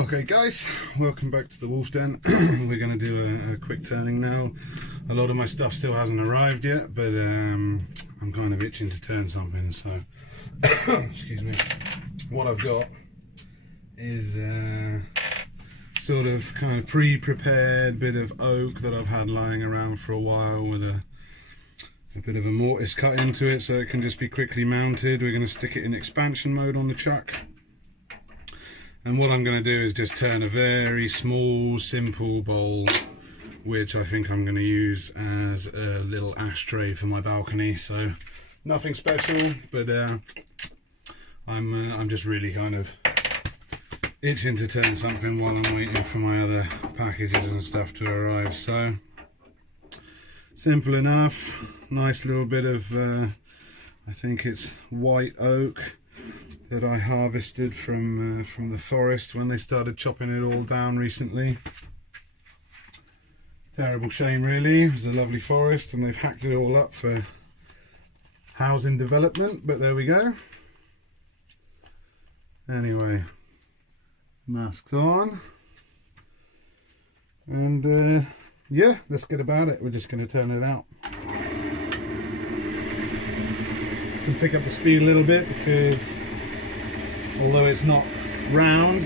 Okay guys, welcome back to the Wolf Den. We're going to do a quick turning now. A lot of my stuff still hasn't arrived yet, but I'm kind of itching to turn something, so excuse me. What I've got is sort of kind of pre-prepared bit of oak that I've had lying around for a while with a bit of a mortise cut into it so it can just be quickly mounted. We're going to stick it in expansion mode on the chuck. And what I'm going to do is just turn a very small, simple bowl, which I think I'm going to use as a little ashtray for my balcony. So nothing special, but I'm just really kind of itching to turn something while I'm waiting for my other packages and stuff to arrive. So simple enough, nice little bit of, I think it's white oak that I harvested from the forest when they started chopping it all down recently. Terrible shame really, it was a lovely forest and they've hacked it all up for housing development, but there we go. Anyway, masks on, and yeah, let's get about it. We're just going to turn it out. Can pick up the speed a little bit because although it's not round,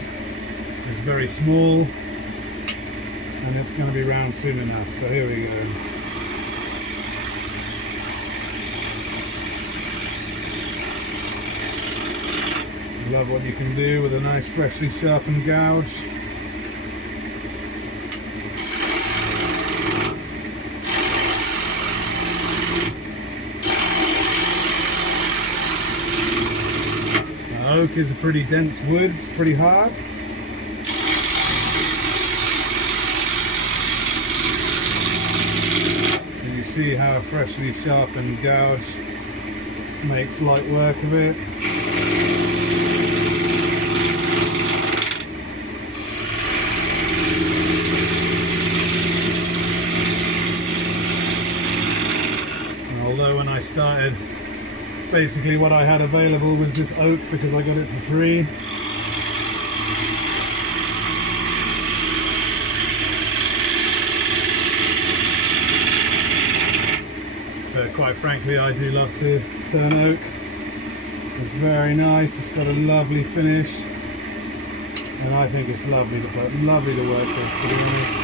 it's very small and it's going to be round soon enough. So here we go. Love what you can do with a nice freshly sharpened gouge. Oak is a pretty dense wood, it's pretty hard. And you see how a freshly sharpened gouge makes light work of it. And although when I started, basically what I had available was this oak because I got it for free. But quite frankly, I do love to turn oak. It's very nice, it's got a lovely finish, and I think it's lovely to work with, to be honest.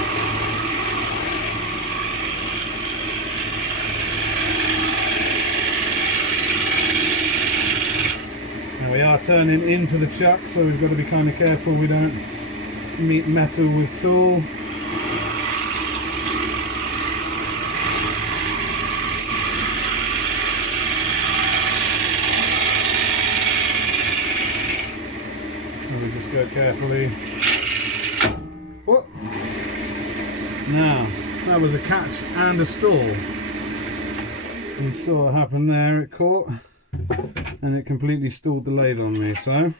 We are turning into the chuck, so we've got to be kind of careful we don't meet metal with tool. So we just go carefully. Whoop. Now, that was a catch and a stall. You saw what happened there, it caught and it completely stalled the lathe on me, so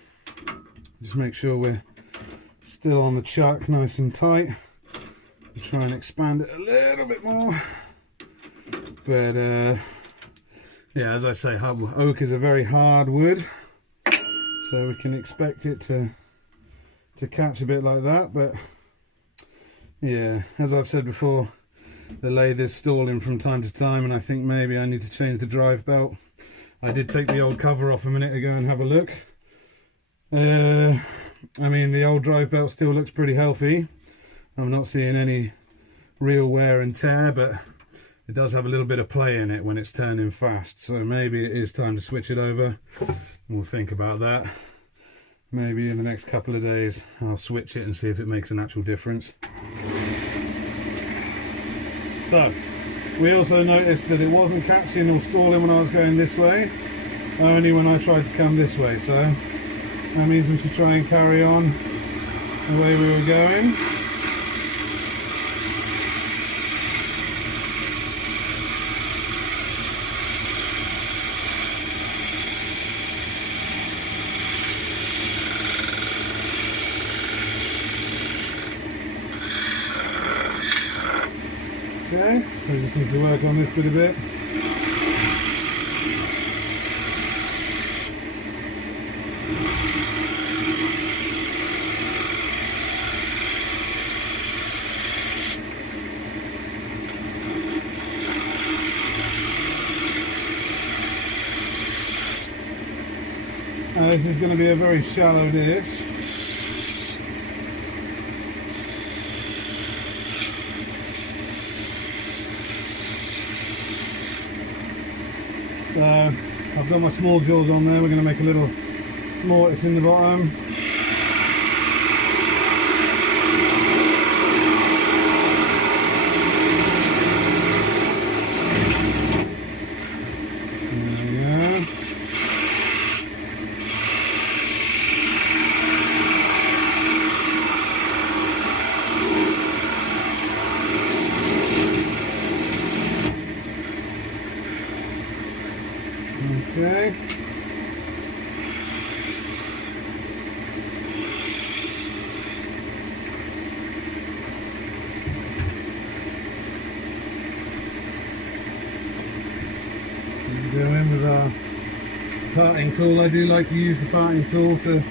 just make sure we're still on the chuck nice and tight. I'll try and expand it a little bit more, but yeah, as I say, oak is a very hard wood, so we can expect it to catch a bit like that. But yeah, as I've said before, the lathe is stalling from time to time, and I think maybe I need to change the drive belt. I did take the old cover off a minute ago and have a look. I mean, the old drive belt still looks pretty healthy. I'm not seeing any real wear and tear, but it does have a little bit of play in it when it's turning fast. So maybe it is time to switch it over. We'll think about that. Maybe in the next couple of days I'll switch it and see if it makes an actual difference. So, we also noticed that it wasn't catching or stalling when I was going this way, only when I tried to come this way, so that means we should try and carry on the way we were going. Okay, so we just need to work on this bit a bit. this is going to be a very shallow dish. So I've got my small jaws on there. We're going to make a little mortise in the bottom. There we go. Okay. Go in with our parting tool. I do like to use the parting tool to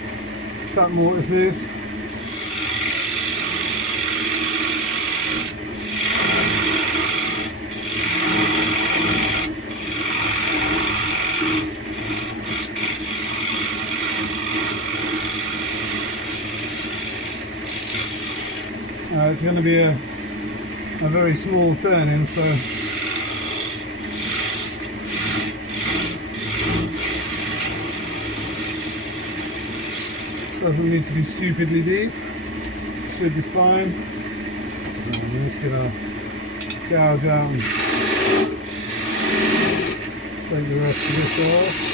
cut mortises. It's going to be a very small turn-in, so doesn't need to be stupidly deep. Should be fine. Let's get our gouge out and take the rest of this off.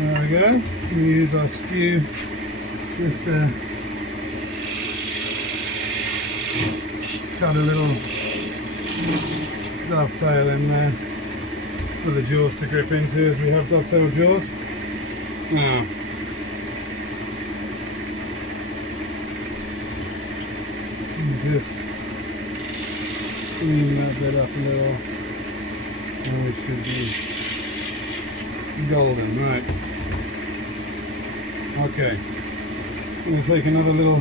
There we go. We use our skew just to cut a little dovetail in there for the jaws to grip into, as we have dovetail jaws. Now, just clean that bit up a little, and we should be golden, right? Okay, I'm going to take another little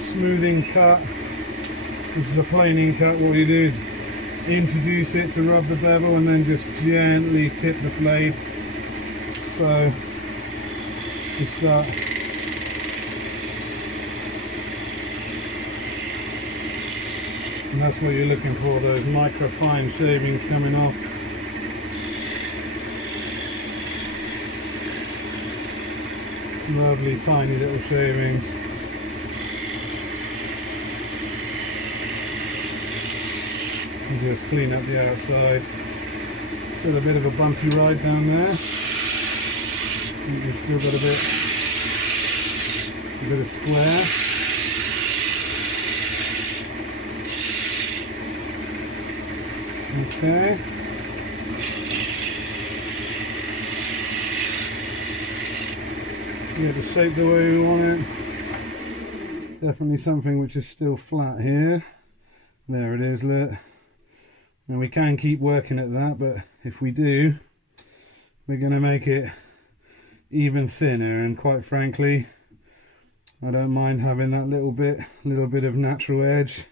smoothing cut. This is a planing cut. What you do is introduce it to rub the bevel and then just gently tip the blade. So you start and that's what you're looking for, those micro fine shavings coming off. Lovely tiny little shavings. And just clean up the outside. Still a bit of a bumpy ride down there. You've still got a bit of square. Okay. Get the shape the way we want it. It's definitely something which is still flat here. There it is, look. Now we can keep working at that, but if we do, we're going to make it even thinner, and quite frankly, I don't mind having that little bit of natural edge.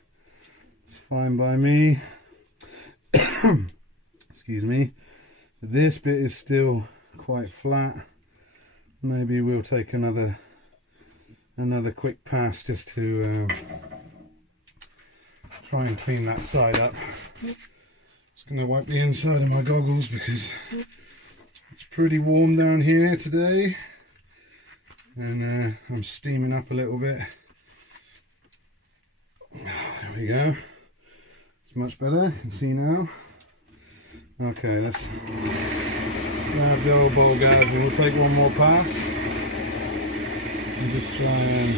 It's fine by me. Excuse me. But this bit is still quite flat. Maybe we'll take another quick pass just to try and clean that side up. Just going to wipe the inside of my goggles because it's pretty warm down here today, and I'm steaming up a little bit. There we go. It's much better. You can see now. Okay, let's grab the old bowl gouge and we'll take one more pass and just try and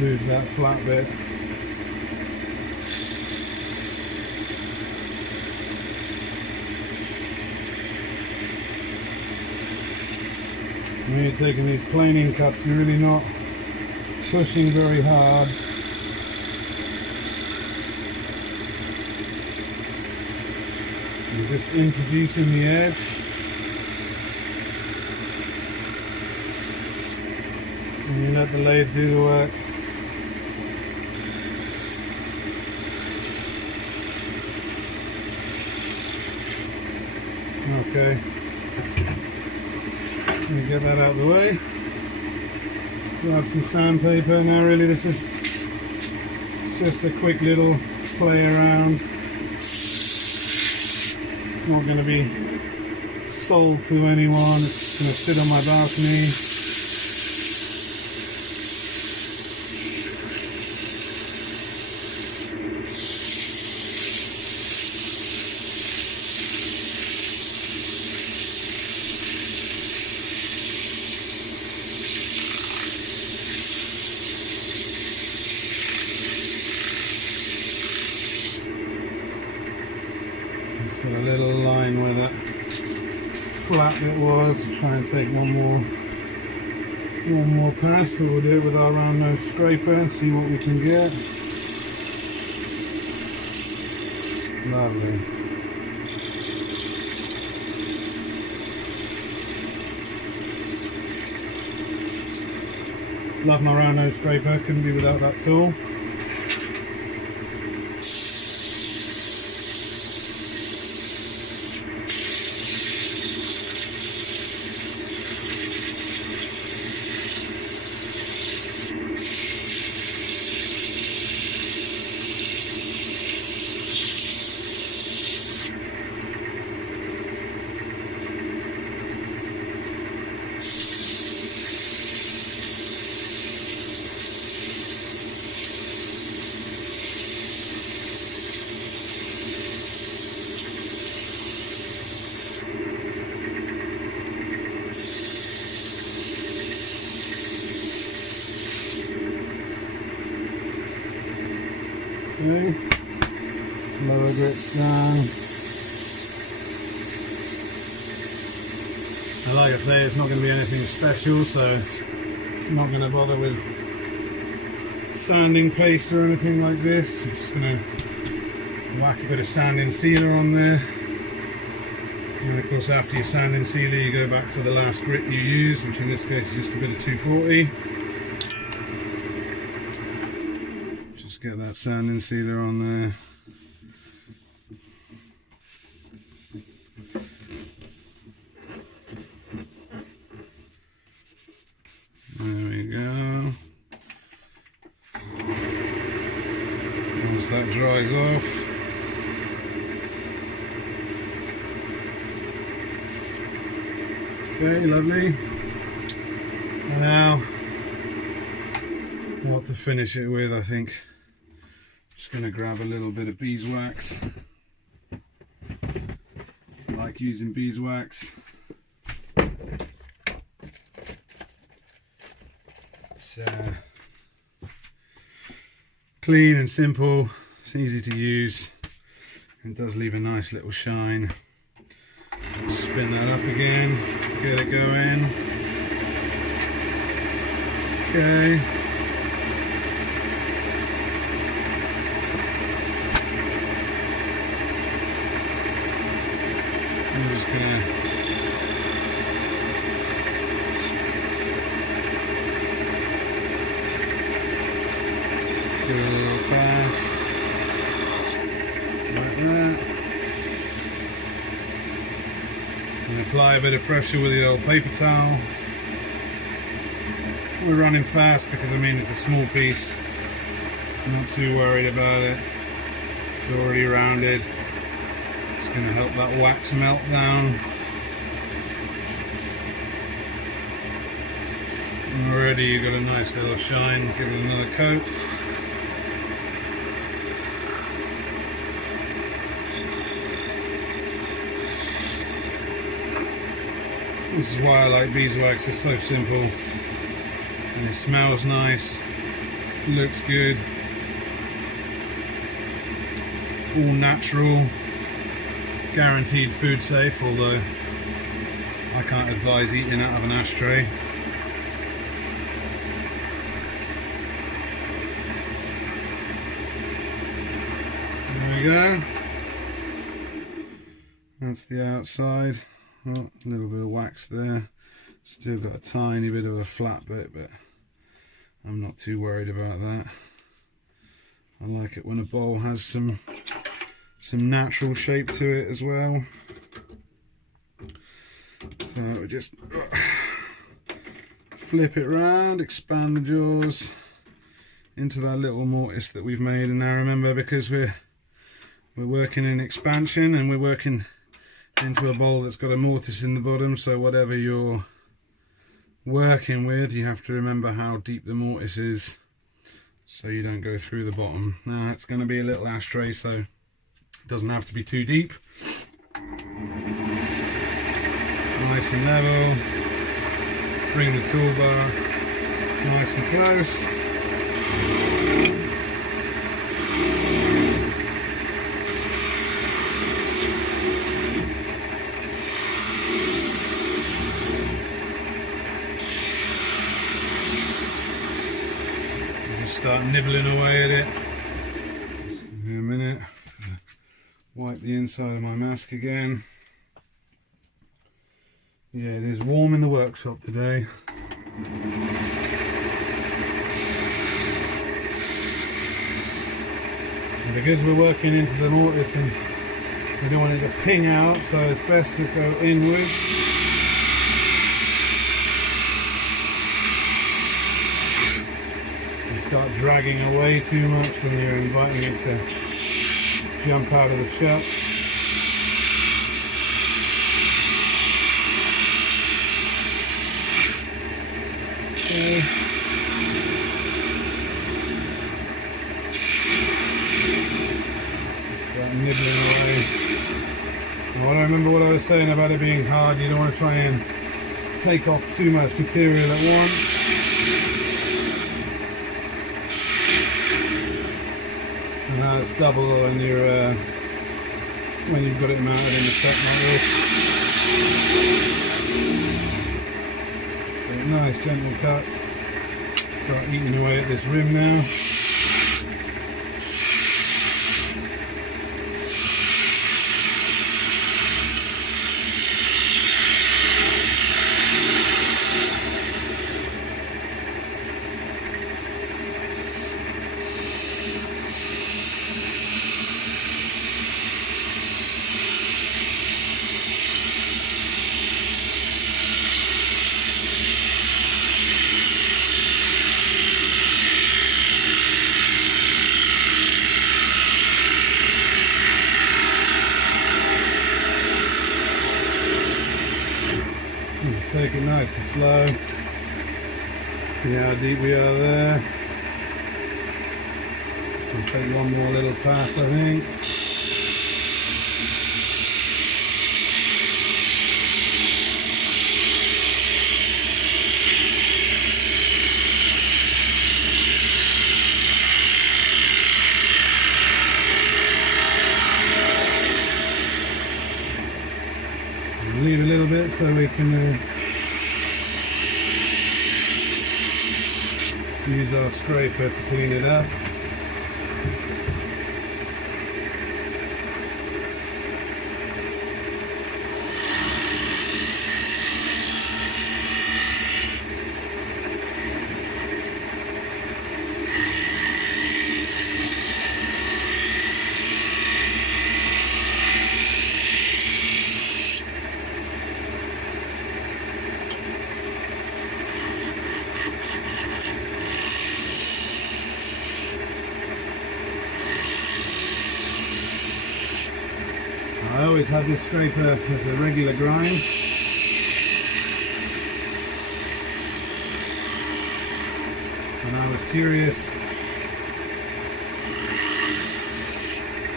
lose that flat bit. When you're taking these planing cuts, you're really not pushing very hard. You're just introducing the edge. And you let the lathe do the work. Okay. Let me get that out of the way. Grab some sandpaper. Now really it's just a quick little play around. It's not going to be sold to anyone. It's going to sit on my balcony. Got a little line where that flat bit was. To try and take one more pass, but we'll do it with our round nose scraper and see what we can get. Lovely. Love my round nose scraper, couldn't be without that tool. Okay, lower grits down. And like I say, it's not going to be anything special, so I'm not going to bother with sanding paste or anything like this. I'm just going to whack a bit of sanding sealer on there. And of course, after your sanding sealer, you go back to the last grit you used, which in this case is just a bit of 240. Get that sanding sealer on there. There we go. Once that dries off, okay, lovely. And now, what to finish it with, I think. Just going to grab a little bit of beeswax. I like using beeswax. It's clean and simple. It's easy to use. It does leave a nice little shine. Spin that up again. Get it going. Okay. I'm just gonna give it a little pass like that, and apply a bit of pressure with the old paper towel. We're running fast because I mean it's a small piece. I'm not too worried about it. It's already rounded. It's going to help that wax melt down. And already you've got a nice little shine. Give it another coat. This is why I like beeswax. It's so simple and it smells nice, looks good, all natural. Guaranteed food safe, although I can't advise eating out of an ashtray. There we go. That's the outside. Oh, a little bit of wax there. Still got a tiny bit of a flat bit, but I'm not too worried about that. I like it when a bowl has some natural shape to it as well. So we just flip it around, expand the jaws into that little mortise that we've made. And now remember, because we're working in expansion and we're working into a bowl that's got a mortise in the bottom, so whatever you're working with, you have to remember how deep the mortise is so you don't go through the bottom. Now it's going to be a little ashtray, so it doesn't have to be too deep. Nice and level. Bring the toolbar nice and close. Start nibbling away at it. In a minute, wipe the inside of my mask again. Yeah, it is warm in the workshop today. And because we're working into the mortise and we don't want it to ping out, so it's best to go inwards. Start dragging away too much when you're inviting it to jump out of the chuck. Okay. Start nibbling away. Now, I remember what I was saying about it being hard. You don't want to try and take off too much material at once. Now it's double when you're when you've got it mounted in the chuck like this. So nice gentle cuts. Start eating away at this rim now. Just take it nice and slow. See how deep we are there. I'll take one more little pass, I think. Leave a little bit so we can use our scraper to clean it up. I always had this scraper as a regular grind. And I was curious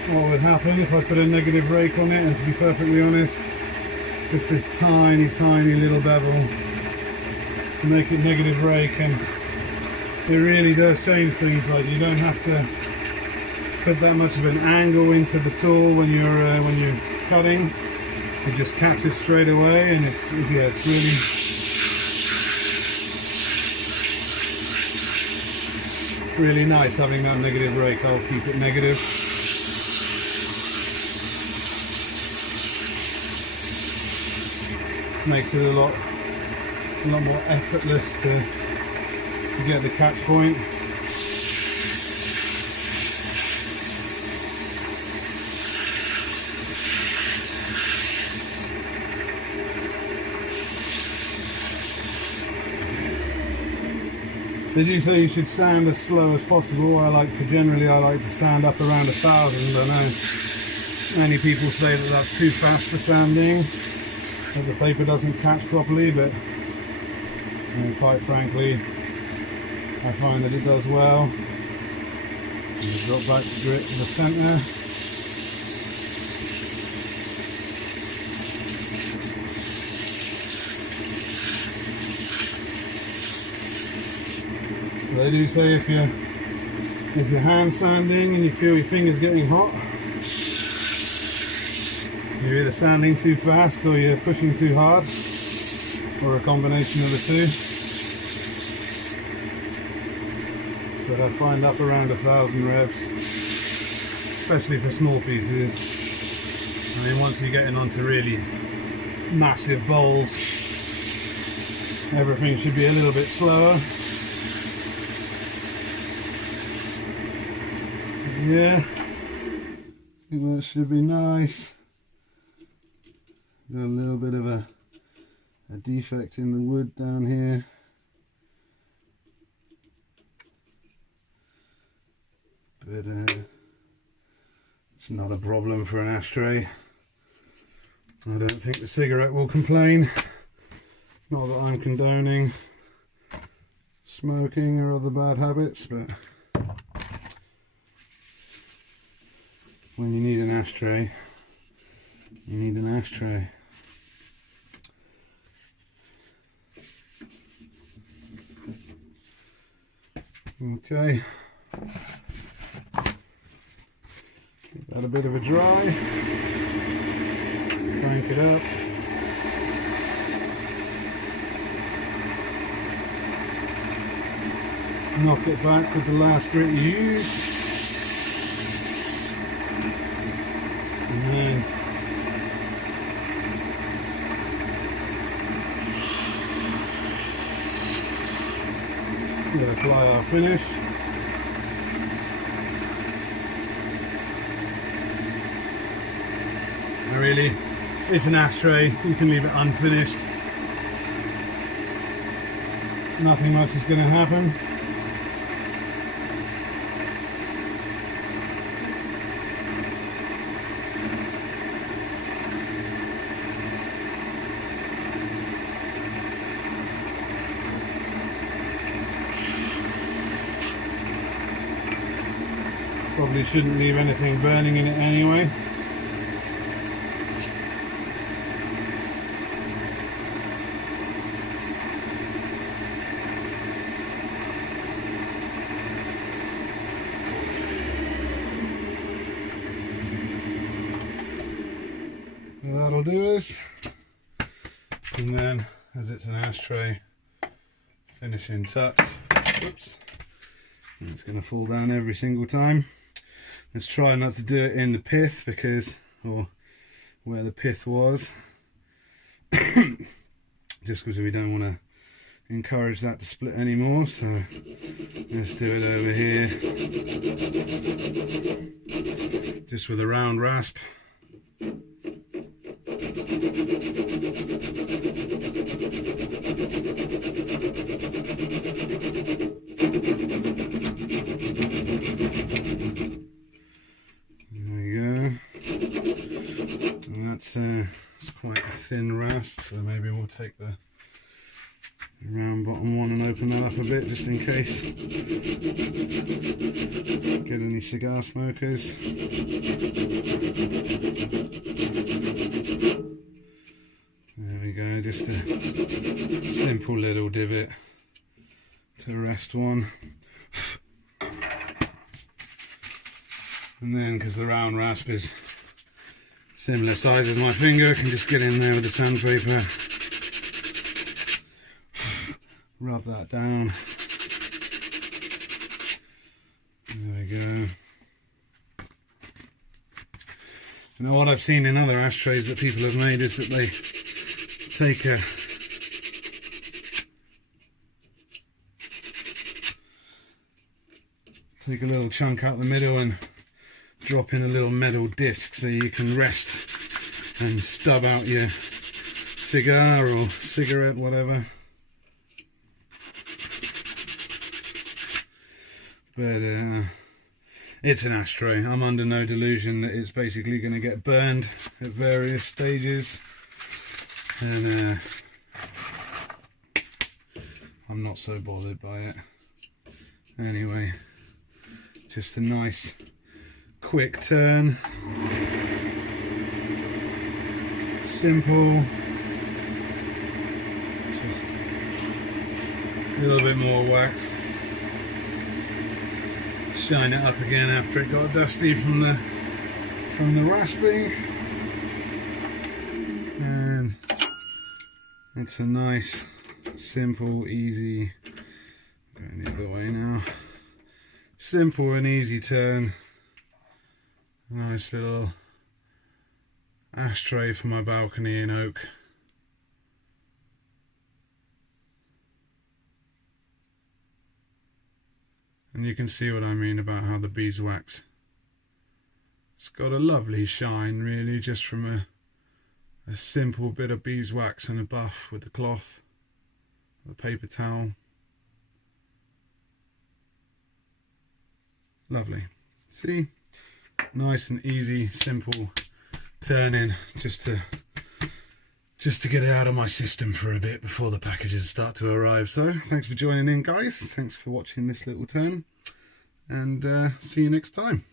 what would happen if I put a negative rake on it, and to be perfectly honest, just this tiny little bevel to make it negative rake, and it really does change things. Like, you don't have to put that much of an angle into the tool when you're cutting, it just catches straight away, and it's really nice having that negative rake. I'll keep it negative. Makes it a lot more effortless to get the catch point. They do say you should sand as slow as possible. I like to sand up around 1,000. I know many people say that that's too fast for sanding, that the paper doesn't catch properly, but quite frankly, I find that it does well. And drop back the grit to the centre. They do say if you're hand sanding and you feel your fingers getting hot, you're either sanding too fast or you're pushing too hard, or a combination of the two. But I find up around 1,000 revs, especially for small pieces. I mean, once you're getting onto really massive bowls, everything should be a little bit slower. Yeah, I think that should be nice. Got a little bit of a defect in the wood down here. But it's not a problem for an ashtray. I don't think the cigarette will complain. Not that I'm condoning smoking or other bad habits, but when you need an ashtray, you need an ashtray. Okay, give that a bit of a dry, crank it up. Knock it back with the last grit you used. And then we'll apply our finish. Now really, it's an ashtray, you can leave it unfinished. Nothing much is going to happen. Probably shouldn't leave anything burning in it anyway. That'll do us. And then, as it's an ashtray, finishing touch. Oops. And it's going to fall down every single time. Let's try not to do it in the pith, or where the pith was, just because we don't want to encourage that to split anymore. So let's do it over here, just with a round rasp. It's quite a thin rasp, so maybe we'll take the round bottom one and open that up a bit, just in case. Get any cigar smokers. There we go, just a simple little divot to rest one. And then, because the round rasp is Similar size as my finger, can just get in there with the sandpaper, rub that down. There we go. You know what I've seen in other ashtrays that people have made is that they take a little chunk out the middle and drop in a little metal disc so you can rest and stub out your cigar or cigarette, whatever. But it's an ashtray. I'm under no delusion that it's basically going to get burned at various stages, and I'm not so bothered by it. Anyway, just a nice quick turn, simple, just a little bit more wax, shine it up again after it got dusty from the rasping, and it's a nice simple easy, going the other way now, simple and easy turn. Nice little ashtray for my balcony in oak. And you can see what I mean about how the beeswax, it's got a lovely shine really, just from a simple bit of beeswax and a buff with the cloth, the paper towel. Lovely. See? Nice and easy, simple turn-in, just to get it out of my system for a bit before the packages start to arrive. So thanks for joining in, guys. Thanks for watching this little turn, and see you next time.